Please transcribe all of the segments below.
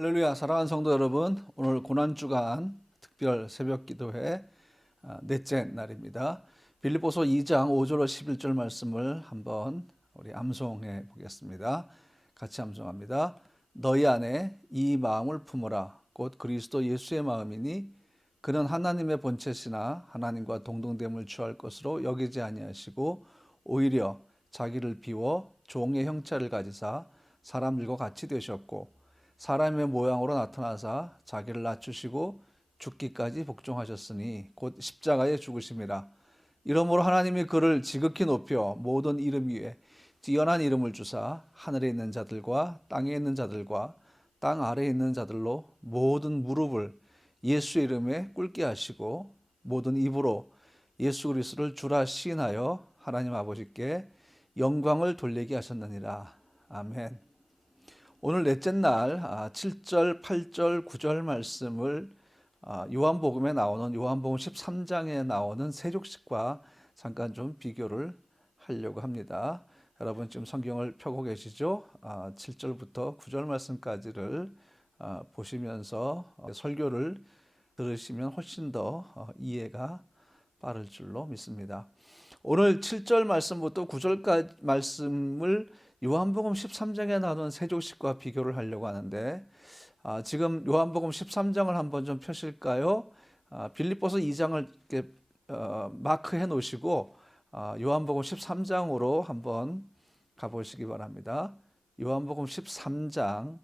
할렐루야. 사랑하는 성도 여러분, 오늘 고난주간 특별 새벽기도회 넷째 날입니다. 빌립보서 2장 5절로 11절 말씀을 한번 우리 암송해 보겠습니다. 같이 암송합니다. 너희 안에 이 마음을 품어라. 곧 그리스도 예수의 마음이니 그는 하나님의 본체시나 하나님과 동등됨을 취할 것으로 여기지 아니하시고 오히려 자기를 비워 종의 형체를 가지사 사람들과 같이 되셨고 사람의 모양으로 나타나사 자기를 낮추시고 죽기까지 복종하셨으니 곧 십자가에 죽으심이라. 이러므로 하나님이 그를 지극히 높여 모든 이름 위에 뛰어난 이름을 주사 하늘에 있는 자들과 땅에 있는 자들과 땅 아래에 있는 자들로 모든 무릎을 예수의 이름에 꿇게 하시고 모든 입으로 예수 그리스도를 주라 시인하여 하나님 아버지께 영광을 돌리게 하셨느니라. 아멘. 오늘 넷째 날 7절, 8절, 9절 말씀을 요한복음에 나오는 요한복음 13장에 나오는 세족식과 잠깐 좀 비교를 하려고 합니다. 여러분 지금 성경을 펴고 계시죠? 7절부터 9절 말씀까지를 보시면서 설교를 들으시면 훨씬 더 이해가 빠를 줄로 믿습니다. 오늘 7절 말씀부터 9절까지 말씀을 요한복음 13장에 나오는 세족식과 비교를 하려고 하는데 지금 요한복음 13장을 한번 좀 펴실까요? 빌립보서 2장을 이렇게 마크해 놓으시고 요한복음 13장으로 한번 가보시기 바랍니다. 요한복음 13장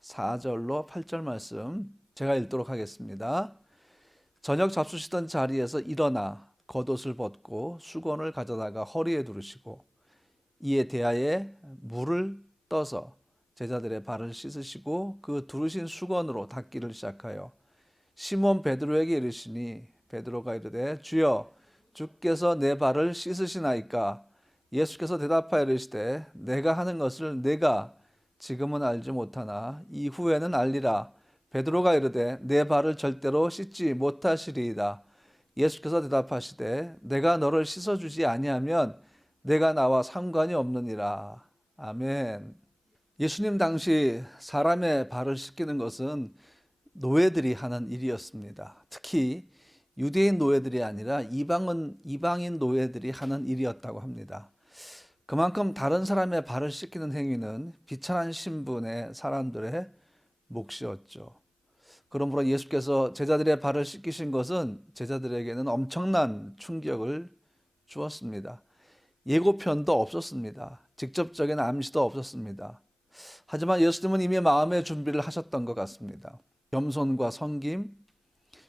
4절로 8절 말씀 제가 읽도록 하겠습니다. 저녁 잡수시던 자리에서 일어나 겉옷을 벗고 수건을 가져다가 허리에 두르시고 이에 대하에 물을 떠서 제자들의 발을 씻으시고 그 두르신 수건으로 닦기를 시작하여 시몬 베드로에게 이르시니 베드로가 이르되 주여 주께서 내 발을 씻으시나이까. 예수께서 대답하여 이르시되 내가 하는 것을 내가 지금은 알지 못하나 이후에는 알리라. 베드로가 이르되 내 발을 절대로 씻지 못하시리이다. 예수께서 대답하시되 내가 너를 씻어주지 아니하면 내가 나와 상관이 없느니라. 아멘. 예수님 당시 사람의 발을 씻기는 것은 노예들이 하는 일이었습니다. 특히 유대인 노예들이 아니라 이방인 노예들이 하는 일이었다고 합니다. 그만큼 다른 사람의 발을 씻기는 행위는 비천한 신분의 사람들의 몫이었죠. 그러므로 예수께서 제자들의 발을 씻기신 것은 제자들에게는 엄청난 충격을 주었습니다. 예고편도 없었습니다. 직접적인 암시도 없었습니다. 하지만 예수님은 이미 마음의 준비를 하셨던 것 같습니다. 겸손과 섬김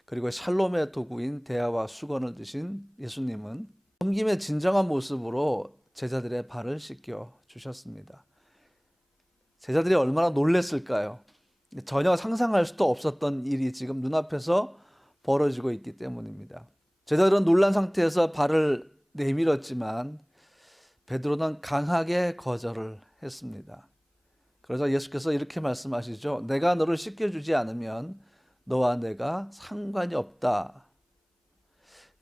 그리고 샬롬의 도구인 대화와 수건을 드신 예수님은 섬김의 진정한 모습으로 제자들의 발을 씻겨 주셨습니다. 제자들이 얼마나 놀랐을까요? 전혀 상상할 수도 없었던 일이 지금 눈앞에서 벌어지고 있기 때문입니다. 제자들은 놀란 상태에서 발을 내밀었지만 베드로는 강하게 거절을 했습니다. 그러자 예수께서 이렇게 말씀하시죠. 내가 너를 씻겨주지 않으면 너와 내가 상관이 없다.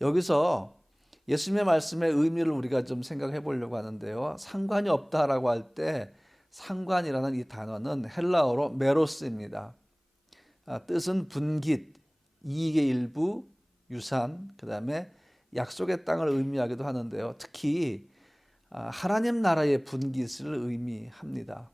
여기서 예수님의 말씀의 의미를 우리가 좀 생각해 보려고 하는데요. 상관이 없다라고 할 때 상관이라는 이 단어는 헬라어로 메로스입니다. 뜻은 분깃, 이익의 일부, 유산, 그 다음에 약속의 땅을 의미하기도 하는데요. 특히 하나님 나라의 분깃을 의미합니다.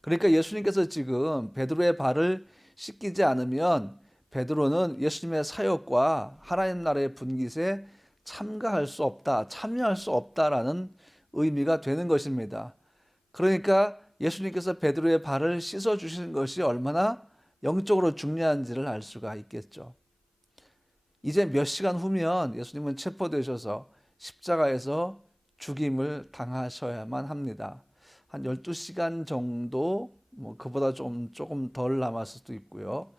그러니까 예수님께서 지금 베드로의 발을 씻기지 않으면 베드로는 예수님의 사역과 하나님 나라의 분깃에 참가할 수 없다, 참여할 수 없다라는 의미가 되는 것입니다. 그러니까 예수님께서 베드로의 발을 씻어주시는 것이 얼마나 영적으로 중요한지를 알 수가 있겠죠. 이제 몇 시간 후면 예수님은 체포되셔서 십자가에서 죽임을 당하셔야만 합니다. 한 12시간 정도, 그보다 조금 덜 남았을 수도 있고요.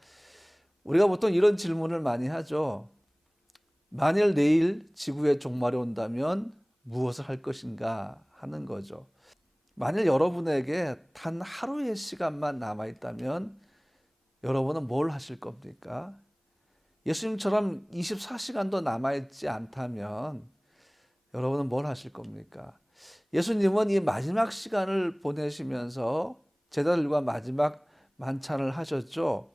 우리가 보통 이런 질문을 많이 하죠. 만일 내일 지구의 종말이 온다면 무엇을 할 것인가 하는 거죠. 만일 여러분에게 단 하루의 시간만 남아있다면 여러분은 뭘 하실 겁니까? 예수님처럼 24시간도 남아있지 않다면 여러분은 뭘 하실 겁니까? 예수님은 이 마지막 시간을 보내시면서 제자들과 마지막 만찬을 하셨죠.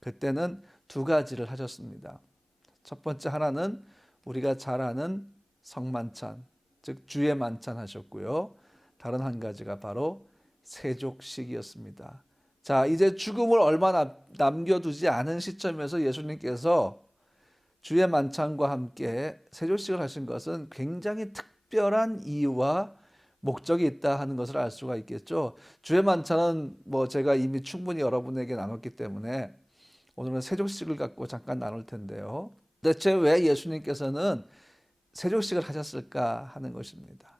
그때는 두 가지를 하셨습니다. 첫 번째 하나는 우리가 잘 아는 성만찬, 즉 주의 만찬 하셨고요. 다른 한 가지가 바로 세족식이었습니다. 자, 이제 죽음을 얼마 남겨두지 않은 시점에서 예수님께서 주의 만찬과 함께 세족식을 하신 것은 굉장히 특별한 이유와 목적이 있다 하는 것을 알 수가 있겠죠. 주의 만찬은 제가 이미 충분히 여러분에게 나눴기 때문에 오늘은 세족식을 갖고 잠깐 나눌 텐데요. 대체 왜 예수님께서는 세족식을 하셨을까 하는 것입니다.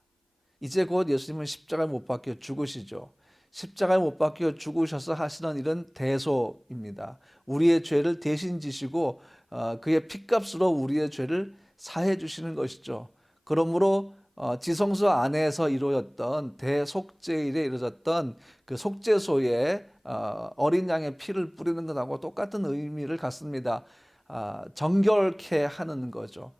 이제 곧 예수님은 십자가에 못 박혀 죽으시죠. 십자가에 못 박혀 죽으셔서 하시는 일은 대속입니다. 우리의 죄를 대신 지시고 그의 피값으로 우리의 죄를 사해 주시는 것이죠. 그러므로 지성소 안에서 이루어졌던 대속죄일에 이루어졌던 그 속죄소에 어린 양의 피를 뿌리는 것하고 똑같은 의미를 갖습니다. 정결케 하는 거죠.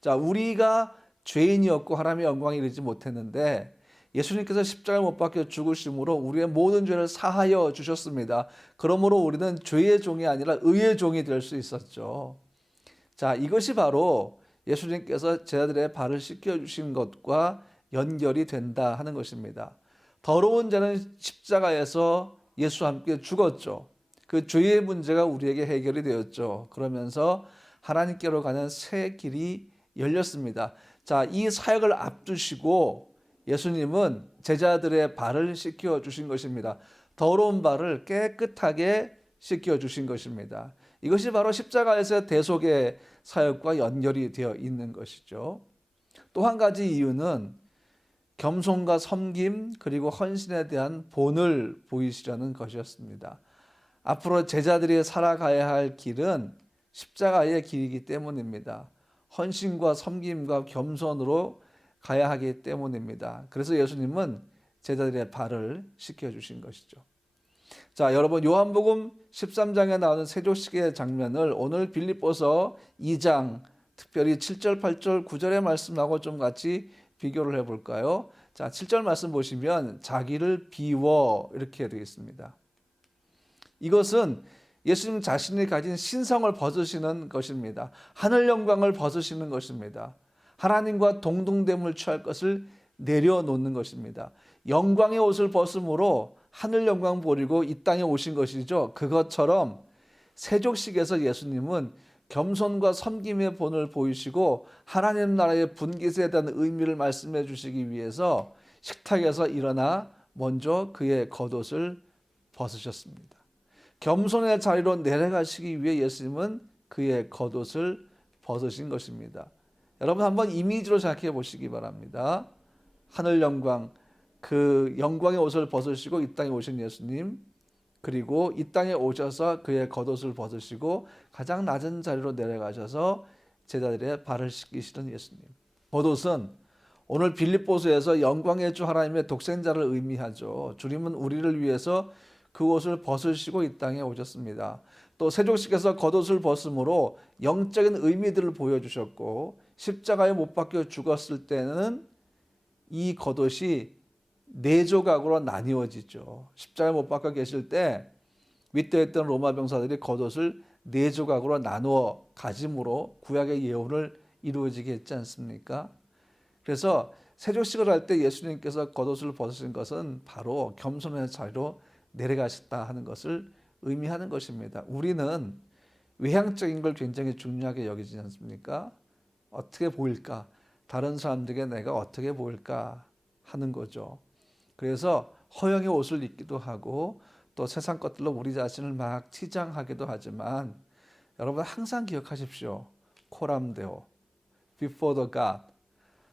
자, 우리가 죄인이었고 하나님의 영광에 이르지 못했는데 예수님께서 십자가에 못 박혀 죽으심으로 우리의 모든 죄를 사하여 주셨습니다. 그러므로 우리는 죄의 종이 아니라 의의 종이 될 수 있었죠. 자, 이것이 바로 예수님께서 제자들의 발을 씻겨주신 것과 연결이 된다 하는 것입니다. 더러운 자는 십자가에서 예수와 함께 죽었죠. 그 죄의 문제가 우리에게 해결이 되었죠. 그러면서 하나님께로 가는 새 길이 열렸습니다. 자, 이 사역을 앞두시고 예수님은 제자들의 발을 씻겨 주신 것입니다. 더러운 발을 깨끗하게 씻겨 주신 것입니다. 이것이 바로 십자가에서의 대속의 사역과 연결이 되어 있는 것이죠. 또 한 가지 이유는 겸손과 섬김 그리고 헌신에 대한 본을 보이시려는 것이었습니다. 앞으로 제자들이 살아가야 할 길은 십자가의 길이기 때문입니다. 헌신과 섬김과 겸손으로 가야 하기 때문입니다. 그래서 예수님은 제자들의 발을 씻겨주신 것이죠. 자, 여러분 요한복음 13장에 나오는 세족식의 장면을 오늘 빌립보서 2장 특별히 7절, 8절, 9절의 말씀하고 좀 같이 비교를 해볼까요? 자, 7절 말씀 보시면 자기를 비워 이렇게 되어 있습니다. 이것은 예수님 자신이 가진 신성을 벗으시는 것입니다. 하늘 영광을 벗으시는 것입니다. 하나님과 동등됨을 취할 것을 내려놓는 것입니다. 영광의 옷을 벗음으로 하늘 영광 버리고 이 땅에 오신 것이죠. 그것처럼 세족식에서 예수님은 겸손과 섬김의 본을 보이시고 하나님 나라의 분깃에 대한 의미를 말씀해 주시기 위해서 식탁에서 일어나 먼저 그의 겉옷을 벗으셨습니다. 겸손의 자리로 내려가시기 위해 예수님은 그의 겉옷을 벗으신 것입니다. 여러분 한번 이미지로 생각해 보시기 바랍니다. 하늘 영광, 그 영광의 옷을 벗으시고 이 땅에 오신 예수님, 그리고 이 땅에 오셔서 그의 겉옷을 벗으시고 가장 낮은 자리로 내려가셔서 제자들의 발을 씻기시는 예수님. 겉옷은 오늘 빌립보서에서 영광의 주 하나님의 독생자를 의미하죠. 주님은 우리를 위해서 그 옷을 벗으시고 이 땅에 오셨습니다. 또 세족식에서 겉옷을 벗음으로 영적인 의미들을 보여주셨고 십자가에 못 박혀 죽었을 때는 이 겉옷이 네 조각으로 나뉘어지죠. 십자가에 못 박혀 계실 때 윗대했던 로마 병사들이 겉옷을 네 조각으로 나누어 가짐으로 구약의 예언을 이루어지게 했지 않습니까? 그래서 세족식을 할 때 예수님께서 겉옷을 벗으신 것은 바로 겸손의 자리로 내려가셨다 하는 것을 의미하는 것입니다. 우리는 외향적인 걸 굉장히 중요하게 여기지 않습니까? 어떻게 보일까? 다른 사람들에게 내가 어떻게 보일까 하는 거죠. 그래서 허영의 옷을 입기도 하고 또 세상 것들로 우리 자신을 막 치장하기도 하지만 여러분 항상 기억하십시오. 코람데오, before the God,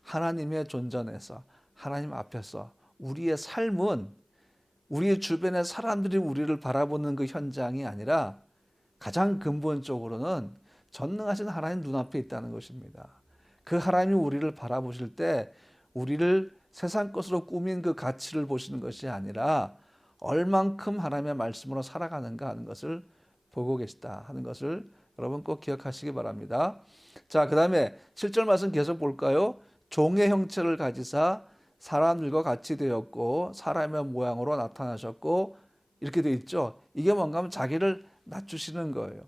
하나님의 존전에서 하나님 앞에서 우리의 삶은 우리 주변의 사람들이 우리를 바라보는 그 현장이 아니라 가장 근본적으로는 전능하신 하나님 눈앞에 있다는 것입니다. 그 하나님이 우리를 바라보실 때 우리를 세상 것으로 꾸민 그 가치를 보시는 것이 아니라 얼만큼 하나님의 말씀으로 살아가는가 하는 것을 보고 계시다 하는 것을 여러분 꼭 기억하시기 바랍니다. 자, 그 다음에 7절 말씀 계속 볼까요? 종의 형체를 가지사 사람들과 같이 되었고 사람의 모양으로 나타나셨고 이렇게 돼 있죠. 이게 뭔가 하면 자기를 낮추시는 거예요.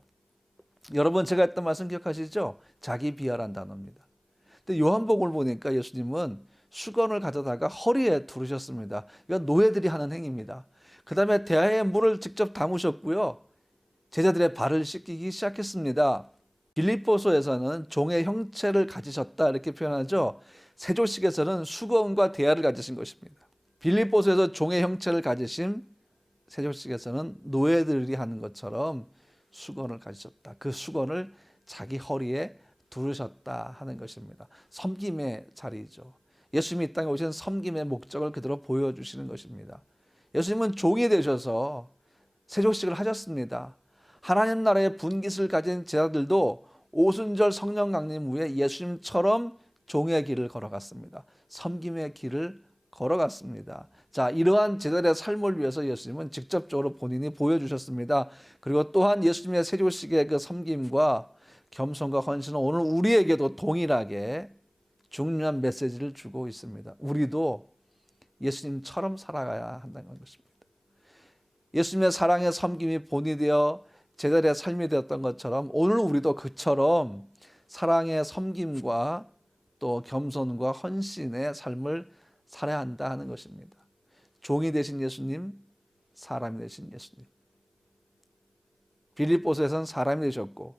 여러분 제가 했던 말씀 기억하시죠? 자기 비하란 단어입니다. 근데 요한복음을 보니까 예수님은 수건을 가져다가 허리에 두르셨습니다. 이건 노예들이 하는 행위입니다. 그 다음에 대야에 물을 직접 담으셨고요. 제자들의 발을 씻기기 시작했습니다. 빌립보서에서는 종의 형체를 가지셨다 이렇게 표현하죠. 세조식에서는 수건과 대야를 가지신 것입니다. 빌립보서에서 종의 형체를 가지신, 세조식에서는 노예들이 하는 것처럼 수건을 가지셨다. 그 수건을 자기 허리에 두르셨다 하는 것입니다. 섬김의 자리죠. 예수님이 이 땅에 오신 섬김의 목적을 그대로 보여주시는 것입니다. 예수님은 종이 되셔서 세조식을 하셨습니다. 하나님 나라의 분깃을 가진 제자들도 오순절 성령 강림 후에 예수님처럼 종의 길을 걸어갔습니다. 섬김의 길을 걸어갔습니다. 자, 이러한 제자들의 삶을 위해서 예수님은 직접적으로 본인이 보여주셨습니다. 그리고 또한 예수님의 세조식의 그 섬김과 겸손과 헌신은 오늘 우리에게도 동일하게 중요한 메시지를 주고 있습니다. 우리도 예수님처럼 살아가야 한다는 것입니다. 예수님의 사랑의 섬김이 본이 되어 제자들의 삶이 되었던 것처럼 오늘 우리도 그처럼 사랑의 섬김과 또 겸손과 헌신의 삶을 살아야 한다 하는 것입니다. 종이 되신 예수님, 사람이 되신 예수님. 빌립보서에서는 사람이 되셨고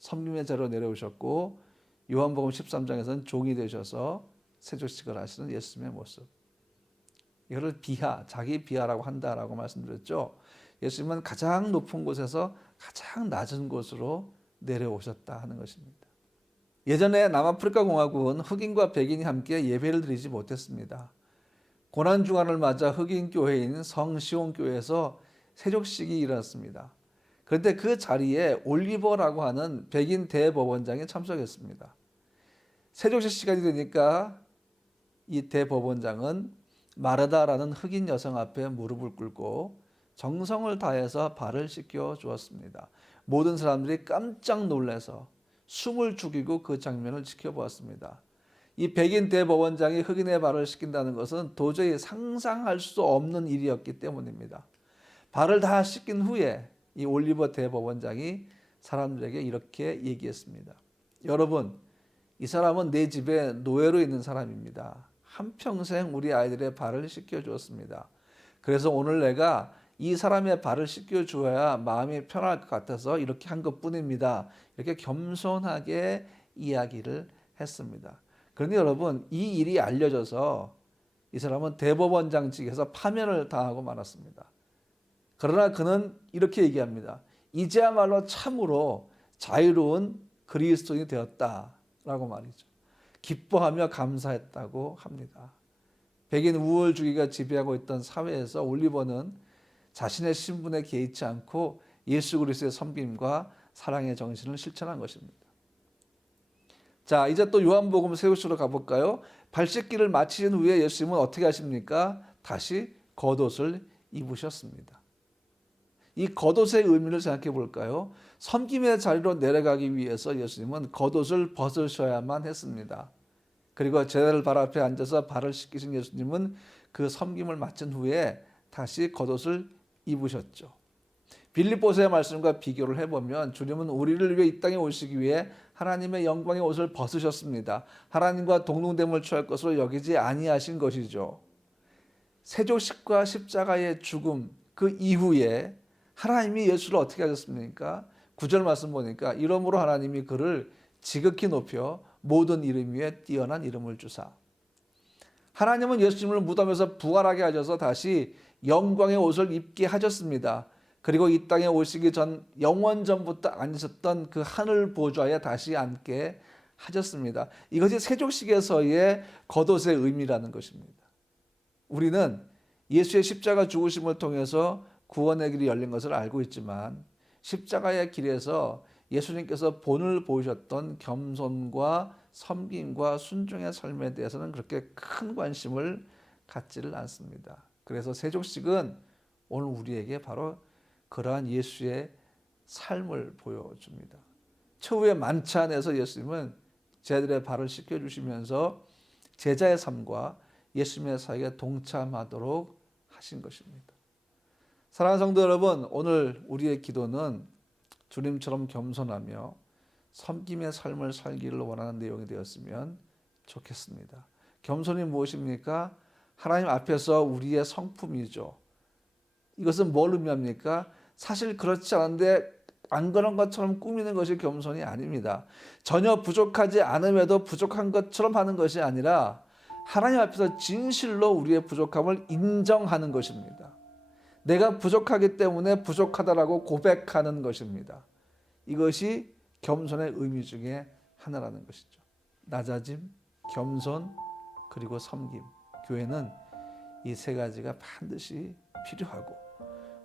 섬김의 자리로 내려오셨고 요한복음 13장에서는 종이 되셔서 세조식을 하시는 예수님의 모습. 이거를 비하, 자기 비하라고 한다라고 말씀드렸죠. 예수님은 가장 높은 곳에서 가장 낮은 곳으로 내려오셨다 하는 것입니다. 예전에 남아프리카 공화국은 흑인과 백인이 함께 예배를 드리지 못했습니다. 고난주간을 맞아 흑인 교회인 성시온교회에서 세족식이 일어났습니다. 그런데 그 자리에 올리버라고 하는 백인 대법원장이 참석했습니다. 세족식 시간이 되니까 이 대법원장은 마르다라는 흑인 여성 앞에 무릎을 꿇고 정성을 다해서 발을 씻겨 주었습니다. 모든 사람들이 깜짝 놀라서 숨을 죽이고 그 장면을 지켜보았습니다. 이 백인 대법원장이 흑인의 발을 씻긴다는 것은 도저히 상상할 수 없는 일이었기 때문입니다. 발을 다 씻긴 후에 이 올리버 대법원장이 사람들에게 이렇게 얘기했습니다. 여러분, 이 사람은 내 집에 노예로 있는 사람입니다. 한평생 우리 아이들의 발을 씻겨주었습니다. 그래서 오늘 내가 이 사람의 발을 씻겨주어야 마음이 편할 것 같아서 이렇게 한 것뿐입니다. 이렇게 겸손하게 이야기를 했습니다. 그런데 여러분, 이 일이 알려져서 이 사람은 대법원장직에서 파면을 당하고 말았습니다. 그러나 그는 이렇게 얘기합니다. 이제야말로 참으로 자유로운 그리스도인이 되었다라고 말이죠. 기뻐하며 감사했다고 합니다. 백인 우월주의가 지배하고 있던 사회에서 올리버는 자신의 신분에 개의치 않고 예수 그리스도의 섬김과 사랑의 정신을 실천한 것입니다. 자, 이제 또 요한복음 세우시로 가볼까요? 발 씻기를 마치신 후에 예수님은 어떻게 하십니까? 다시 겉옷을 입으셨습니다. 이 겉옷의 의미를 생각해 볼까요? 섬김의 자리로 내려가기 위해서 예수님은 겉옷을 벗으셔야만 했습니다. 그리고 제자들 발 앞에 앉아서 발을 씻기신 예수님은 그 섬김을 마친 후에 다시 겉옷을 입으셨죠. 빌립보서의 말씀과 비교를 해보면 주님은 우리를 위해 이 땅에 오시기 위해 하나님의 영광의 옷을 벗으셨습니다. 하나님과 동등됨을 취할 것으로 여기지 아니하신 것이죠. 세조식과 십자가의 죽음 그 이후에 하나님이 예수를 어떻게 하셨습니까? 9절 말씀 보니까 이러므로 하나님이 그를 지극히 높여 모든 이름 위에 뛰어난 이름을 주사. 하나님은 예수님을 무덤에서 부활하게 하셔서 다시 영광의 옷을 입게 하셨습니다. 그리고 이 땅에 오시기 전 영원 전부터 앉으셨던 그 하늘 보좌에 다시 앉게 하셨습니다. 이것이 세족식에서의 겉옷의 의미라는 것입니다. 우리는 예수의 십자가 죽으심을 통해서 구원의 길이 열린 것을 알고 있지만 십자가의 길에서 예수님께서 본을 보이셨던 겸손과 섬김과 순종의 삶에 대해서는 그렇게 큰 관심을 갖지를 않습니다. 그래서 세족식은 오늘 우리에게 바로 그러한 예수의 삶을 보여줍니다. 최후의 만찬에서 예수님은 제자들의 발을 씻겨주시면서 제자의 삶과 예수님의 사역에 동참하도록 하신 것입니다. 사랑하는 성도 여러분, 오늘 우리의 기도는 주님처럼 겸손하며 섬김의 삶을 살기를 원하는 내용이 되었으면 좋겠습니다. 겸손이 무엇입니까? 하나님 앞에서 우리의 성품이죠. 이것은 뭘 의미합니까? 사실 그렇지 않은데 안 그런 것처럼 꾸미는 것이 겸손이 아닙니다. 전혀 부족하지 않음에도 부족한 것처럼 하는 것이 아니라 하나님 앞에서 진실로 우리의 부족함을 인정하는 것입니다. 내가 부족하기 때문에 부족하다라고 고백하는 것입니다. 이것이 겸손의 의미 중에 하나라는 것이죠. 낮아짐, 겸손, 그리고 섬김. 교회는 이 세 가지가 반드시 필요하고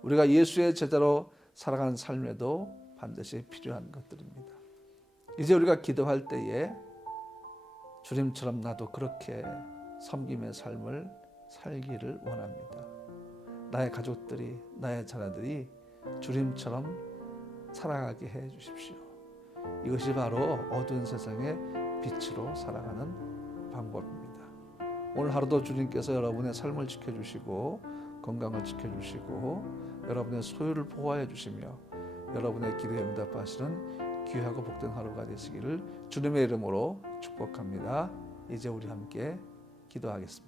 우리가 예수의 제자로 살아가는 삶에도 반드시 필요한 것들입니다. 이제 우리가 기도할 때에 주님처럼 나도 그렇게 섬김의 삶을 살기를 원합니다. 나의 가족들이, 나의 자녀들이 주님처럼 살아가게 해 주십시오. 이것이 바로 어두운 세상의 빛으로 살아가는 방법입니다. 오늘 하루도 주님께서 여러분의 삶을 지켜주시고 건강을 지켜주시고 여러분의 소유를 보호해 주시며 여러분의 기도에 응답하시는 귀하고 복된 하루가 되시기를 주님의 이름으로 축복합니다. 이제 우리 함께 기도하겠습니다.